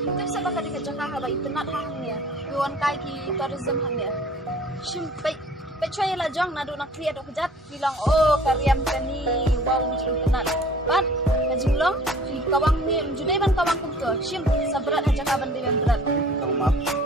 Kita bisa bakal dikajak haba internet hangnya. Yuan kai ki tourism hangnya. Shim pe choy la jong na do na kriya do kejat bilang oh karyam kani wow jing internet. Ban kajinglong di kawang ni judai ban kawang kum tu. Shim sabrat aja kaban di berat. Kau maaf.